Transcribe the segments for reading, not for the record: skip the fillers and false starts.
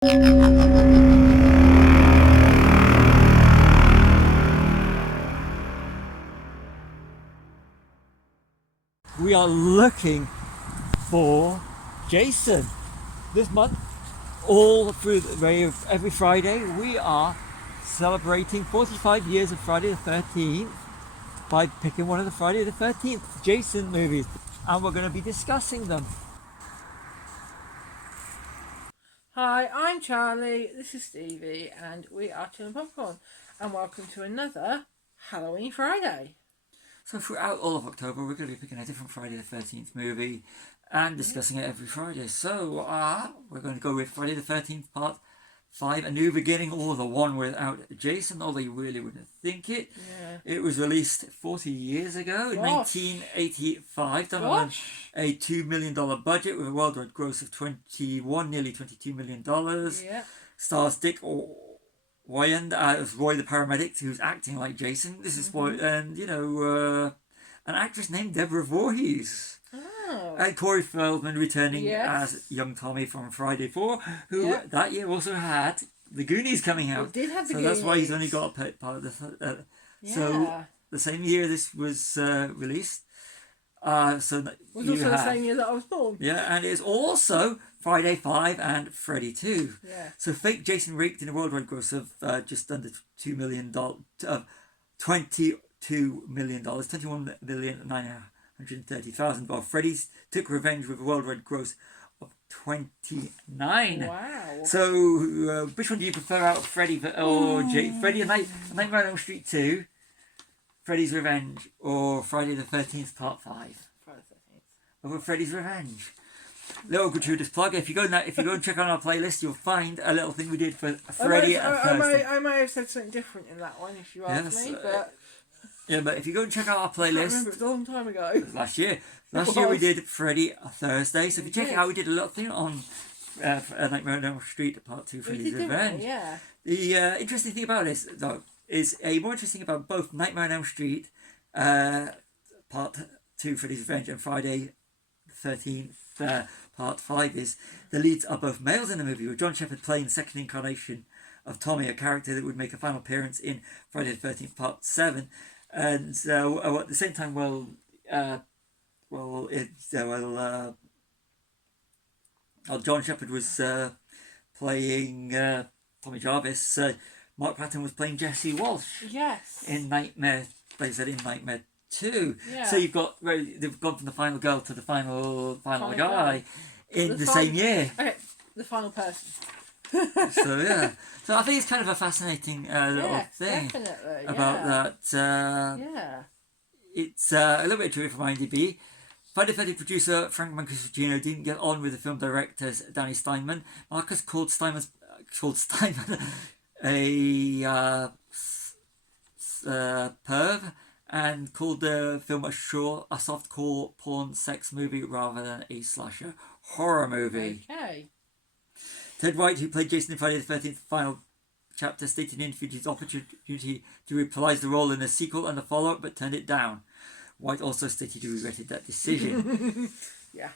We are looking for Jason this month. All through the way of every Friday, we are celebrating 45 years of Friday the 13th by picking one of the Friday the 13th Jason movies, and we're going to be discussing them. Hi, I'm Charlie, this is Stevie, and we are Chillin' Popcorn, and welcome to another Halloween Friday. So throughout all of October, we're going to be picking a different Friday the 13th movie and discussing it every Friday. So we're going to go with Friday the 13th Part 5, A New Beginning, or the one without Jason, although you really wouldn't think it. Yeah. It was released 40 years ago, in 1985, done on a $2 million budget with a worldwide gross of nearly $22 million. Yeah. Stars Dick Weyand as Roy the paramedic, who's acting like Jason. This is why, and an actress named Deborah Voorhees. Oh. And Corey Feldman returning Yes. as young Tommy from Friday 4, who that year also had The Goonies coming out. It did have The so Goonies. That's why he's only got a part of the... So the same year this was released. Was also the same year that I was born. Yeah, and it's also Friday 5 and Freddy 2. Yeah. So fake Jason raked in a worldwide gross of just under $2 million, $22 million, $21,930,000, while Freddy's took revenge with a worldwide gross of 29. Wow. So which one do you prefer out of Freddy or Freddy and Nightmare on Elm Street 2, Freddy's Revenge, or Friday the 13th Part 5? Friday the 13th. Over Freddy's Revenge. Little gratuitous plug. If you go and check on our playlist, you'll find a little thing we did for Freddy. I may have said something different in that one if you ask me, but but if you go and check out our playlist, I remember it was a long time ago. Last year we did Freddy Thursday. So if you check it out, we did a little thing on Nightmare on Elm Street Part 2, Freddy's Revenge. Yeah. The interesting thing about this, though, is more interesting about both Nightmare on Elm Street Part 2, Freddy's Revenge, and Friday the 13th Part 5 is the leads are both males in the movie, with John Shepherd playing the second incarnation of Tommy, a character that would make a final appearance in Friday the 13th Part 7. And at the same time, John Shepherd was playing Tommy Jarvis. Mark Patton was playing Jesse Walsh. Yes. In Nightmare 2. Yeah. So they've gone from the final girl to the final guy in the same year. Okay, the final person. So I think it's kind of a fascinating little thing about that. It's a little bit true from IMDb. Friday the 13th producer Frank Mancuso didn't get on with the film directors Danny Steinman. Marcus called Steinman a perv, and called the film a softcore porn sex movie rather than a slasher horror movie. Okay. Ted White, who played Jason in Friday the 13th final chapter, stated in an interview his opportunity to reprise the role in the sequel and the follow-up, but turned it down. White also stated he regretted that decision. Yeah.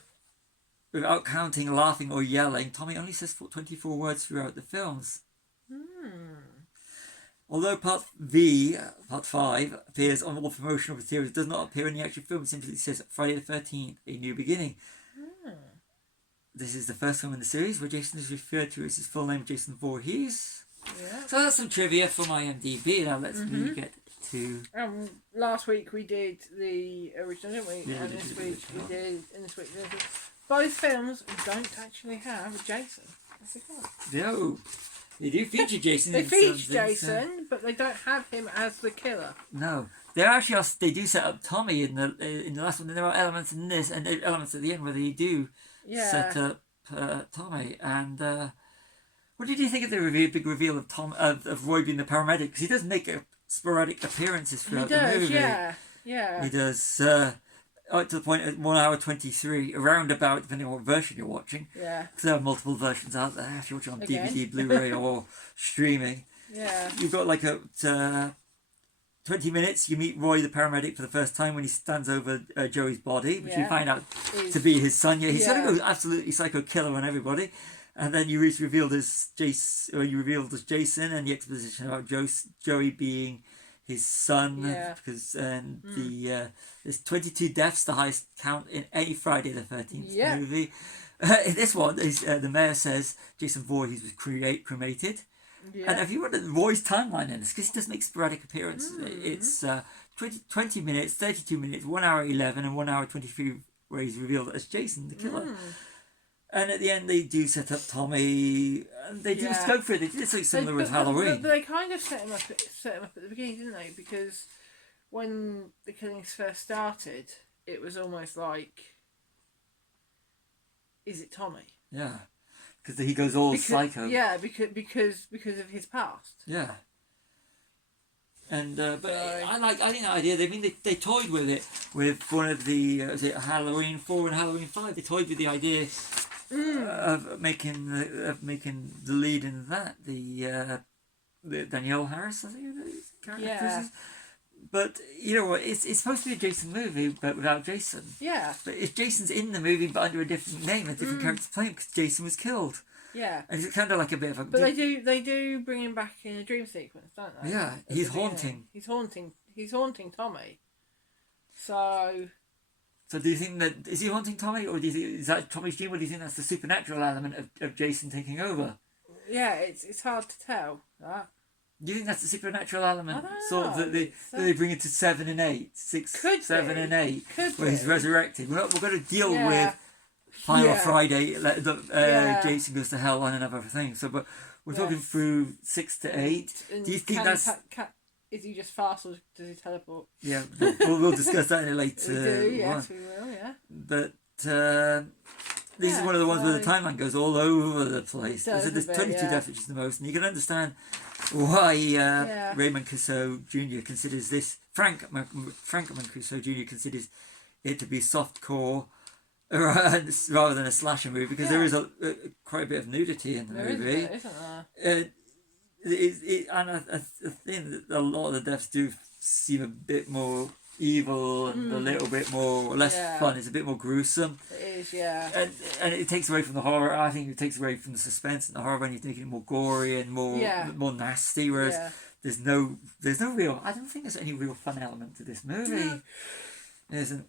Without counting, laughing or yelling, Tommy only says 24 words throughout the films. Although Part 5, appears on all promotional materials, it does not appear in the actual film. It simply says Friday the 13th, A New Beginning. This is the first film in the series where Jason is referred to as his full name, Jason Voorhees. Yeah. So that's some trivia from IMDb. Now let's get to... Last week we did the original, didn't we? Yeah, and this week we did... Both films don't actually have Jason. That's the point. No. They do feature Jason. They feature Jason, but they don't have him as the killer. No, they do set up Tommy in the last one. And there are elements in this and elements at the end where they do set up Tommy. And what did you think of the big reveal of Roy being the paramedic? Because he does make sporadic appearances throughout the movie. Yeah. He does. Up to the point at 1 hour 23, around about, depending on what version you're watching. Yeah. Because there are multiple versions out there if you're watching on DVD, Blu-ray, or streaming. Yeah. You've got like 20 minutes, you meet Roy the paramedic for the first time when he stands over Joey's body, which you find out to be his son. Yeah, he's going to go absolutely psycho killer on everybody. and then he's revealed as Jason, or you revealed as Jason, and the exposition about Joey being his son, Yeah. because there's 22 deaths, the highest count in any Friday the 13th Yeah. movie. In this one, the mayor says Jason Voorhees was cremated. Yeah. And if you wonder Roy's timeline in this, because he does make sporadic appearances, it's 20 minutes, 32 minutes, 1 hour 11, and 1 hour 23 where he's revealed as Jason the killer. And at the end, they do set up Tommy, and they do go for it. They did something similar with Halloween. But they kind of set him up at the beginning, didn't they? Because when the killings first started, it was almost like, is it Tommy? Yeah, because he goes all psycho. Yeah, because of his past. Yeah. And but I like the idea. They toyed with it with one of the was it Halloween 4 and Halloween 5. They toyed with the idea of making the lead in that the Danielle Harris, I think his character. Yeah. But you know what? It's supposed to be a Jason movie, but without Jason. Yeah. But if Jason's in the movie, but under a different name, a different character playing, because Jason was killed. Yeah. And it's kind of like a bit of a. But they do bring him back in a dream sequence, don't they? Yeah, he's haunting. He's haunting Tommy. So do you think that is he haunting Tommy, or do you think is that Tommy's dream, or do you think that's the supernatural element of Jason taking over? Yeah, it's hard to tell that. Do you think that's the supernatural element? I don't Sort of know. that they bring it to 7 and 8, 6, Could 7 be. and 8, Could where he's be. resurrected. We're going to deal Yeah. with Final Yeah. Friday. Yeah. Jason goes to hell on another thing. So, but we're talking through 6 to 8. And Do you think can that's? Is he just fast or does he teleport? Yeah, we'll discuss that in a later. We do, yes, one. we will, yeah. But this is Yeah, one of the ones where the so- timeline goes all over the place. Does There's a bit, 22 yeah. deaths, which is the most, and you can understand why Yeah. Raymond Cusseau Jr. considers this. Frank Mancuso Jr. considers it to be softcore rather than a slasher movie, because there is quite a bit of nudity in the There is a movie. bit, isn't there? And I think that a lot of the deaths do seem a bit more evil and a little bit more less Yeah. fun. It's a bit more gruesome, It is, yeah. and it takes away from the horror. I think it takes away from the suspense and the horror when you're making it more gory and more nasty. Whereas Yeah. there's no real. I don't think there's any real fun element to this movie. No. There isn't.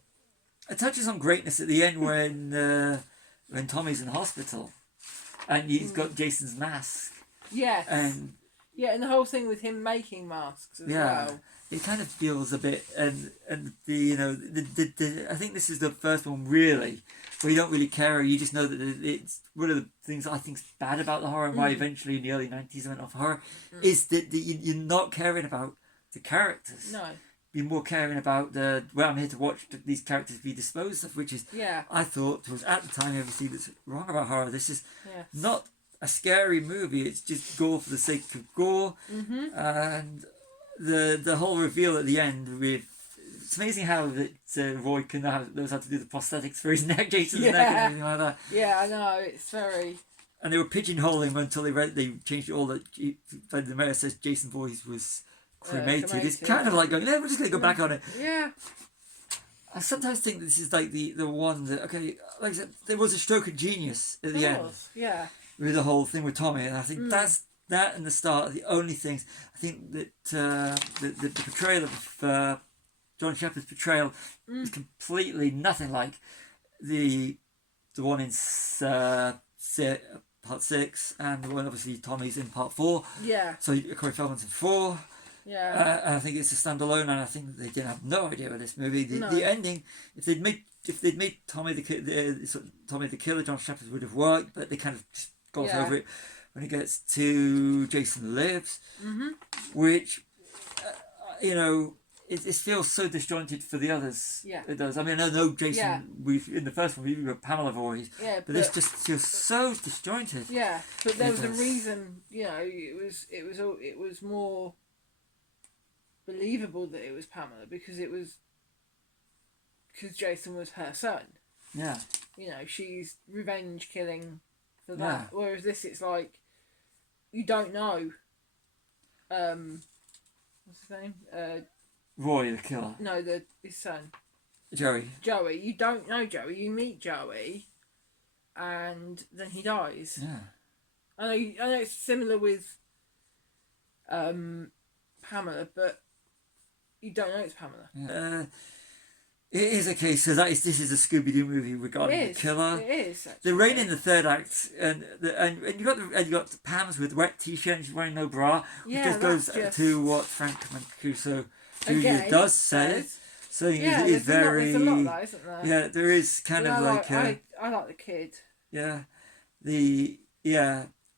It touches on greatness at the end when Tommy's in hospital, and he's got Jason's mask. Yes. And the whole thing with him making masks as well. it kind of feels a bit, and the I think this is the first one really where you don't really care. You just know that it's one of the things I think's bad about the horror, and why eventually in the early 90s I went off horror, is that you're not caring about the characters. No. You're more caring about I'm here to watch these characters be disposed of, which is Yeah. I thought was at the time everything that's wrong about horror. This is Yeah. not a scary movie. It's just gore for the sake of gore, and the whole reveal at the end with. It's amazing how that Roy knows how to do the prosthetics for his neck, Jason's neck, and everything like that. Yeah, I know. It's very. And they were pigeonholing him until they changed it all. That the mayor says Jason Voorhees was cremated. It's cremated. kind of like going, we're just going to go back on it. Yeah. I sometimes think this is like the one that, okay, like I said, there was a stroke of genius at the end Yeah. with the whole thing with Tommy, and I think that and the start are the only things. I think that the portrayal of John Shepard's portrayal is completely nothing like the one in part 6, and the one obviously Tommy's in part 4. Yeah. So Corey Feldman's in 4. Yeah. And I think it's a standalone, and I think they didn't have no idea with this movie. No. The ending, if they'd made Tommy Tommy the Killer, John Shepard would have worked, but they kind of just gloss over it when it gets to Jason Lives, which it feels so disjointed for the others. Yeah. It does. I mean, I know Jason. We've in the first one we were Pamela Voorhees, but this just feels so disjointed. Yeah, but there It was a does. reason. It was more believable that it was Pamela because Jason was her son. Yeah. She's revenge killing for that. Yeah. Whereas this, it's like you don't know. What's his name? Roy the Killer. No, his son. Joey. Joey. You don't know Joey. You meet Joey, and then he dies. Yeah. I know it's similar with Pamela, but you don't know it's Pamela. It is a case. So this is a Scooby-Doo movie regarding the killer. It is. Actually. The rain in the third act, and you got Pam's with wet t-shirt and she's wearing no bra, which just goes to what Frank Mancuso Jr. does say. So it is very. There's a lot of that, isn't there? Yeah, there is kind of like. I like the kid. Yeah,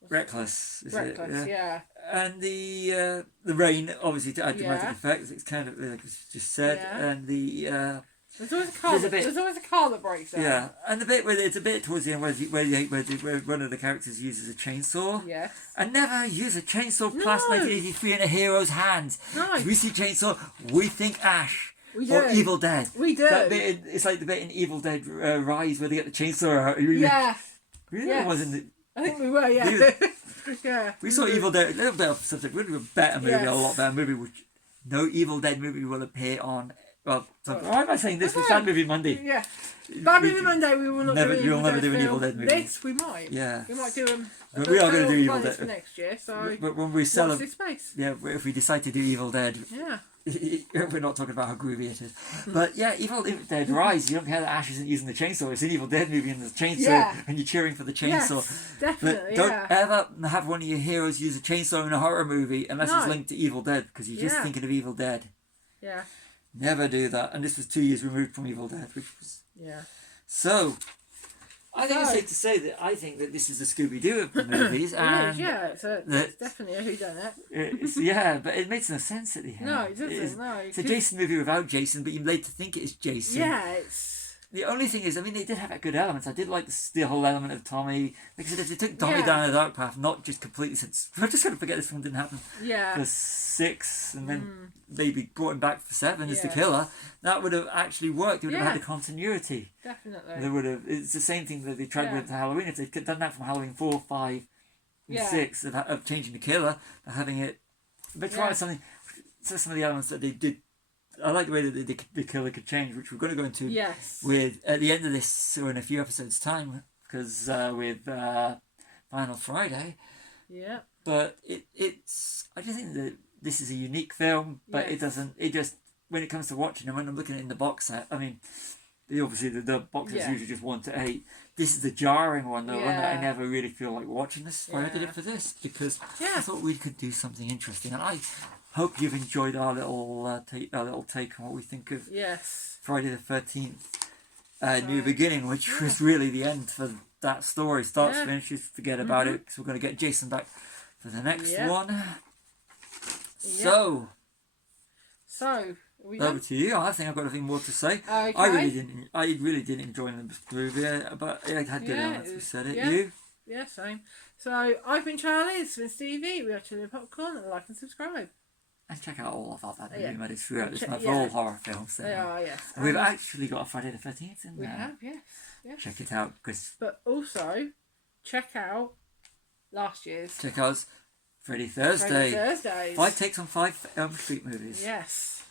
reckless. Reckless, yeah. And the rain, obviously, to add dramatic effects, it's kind of like was just said, and the. There's always a car that breaks down. Yeah, and the bit where it's a bit towards the end where one of the characters uses a chainsaw. Yes. And never use a chainsaw past 1983 in a hero's hands. No. We see chainsaw, we think Ash. We do. Or Evil Dead. We do. That bit it's like the bit in Evil Dead Rise where they get the chainsaw out. Yeah. Really wasn't it? I think we were, yeah. Yeah. We saw Evil Dead, a little bit of something, really a better movie, a lot better movie, which no Evil Dead movie will appear on. Well, why am I saying this? With Bad Movie Monday. Yeah. Bad Movie Monday, we will not we'll never do an Evil Dead movie. This, we might. Yeah. We might do them. We are going to do Evil Dead for next year, so. But when we sell watch this space. Yeah, if we decide to do Evil Dead. Yeah. We're not talking about how groovy it is. But yeah, Evil Dead Rise, you don't care that Ash isn't using the chainsaw. It's an Evil Dead movie and there's a chainsaw and you're cheering for the chainsaw. Yes, definitely, but don't ever have one of your heroes use a chainsaw in a horror movie unless it's linked to Evil Dead because you're just thinking of Evil Dead. Yeah. Never do that. And this was 2 years removed from Evil Dead, which was... Yeah. So... I think it's safe to say that I think that this is the Scooby-Doo of the movies. And it's definitely a whodunit. Yeah, but it makes no sense at the end. No, it doesn't. It's a Jason movie without Jason, but you're made to think it is Jason. Yeah, it's... The only thing is, I mean, they did have good elements. I did like the whole element of Tommy. Like I said, if they took Tommy down a dark path, not just completely said, we're just going to forget this film didn't happen for 6, and then maybe brought him back for 7 as the killer, that would have actually worked. They would have had the continuity. Definitely. They would have. It's the same thing that they tried with Halloween. If they'd done that from Halloween 4, 5, and 6, of changing the killer, having it, but try something. So some of the elements that they did. I like the way that the killer could change, which we're going to go into with at the end of this or in a few episodes' time, because with Final Friday. Yeah. But it's. I just think that this is a unique film, but it doesn't. It just when it comes to watching and when I'm looking at it in the box set, I mean, obviously the box is usually just 1 to 8. This is the jarring one though, one that I never really feel like watching this. So I did it for this because I thought we could do something interesting, and I hope you've enjoyed our little take on what we think of Friday the 13th New Beginning, which was really the end for that story. Starts, finishes, forget about it, because we're going to get Jason back for the next one. So over to you. I think I've got nothing more to say. Okay. I really didn't enjoy the movie, but it had good elements. We said it. You? Yeah, same. So I've been Charlie. It's been Stevie. We are Chilling Popcorn. Like and subscribe. And check out all of our Bad Movie Mondays throughout this month. All horror films. They are, yes. And we've actually got a Friday the 13th in there. We have, yes. Check it out, Chris. But also, check out last year's. Check out Freddy Thursday. 5 takes on 5 Elm Street movies. Yes.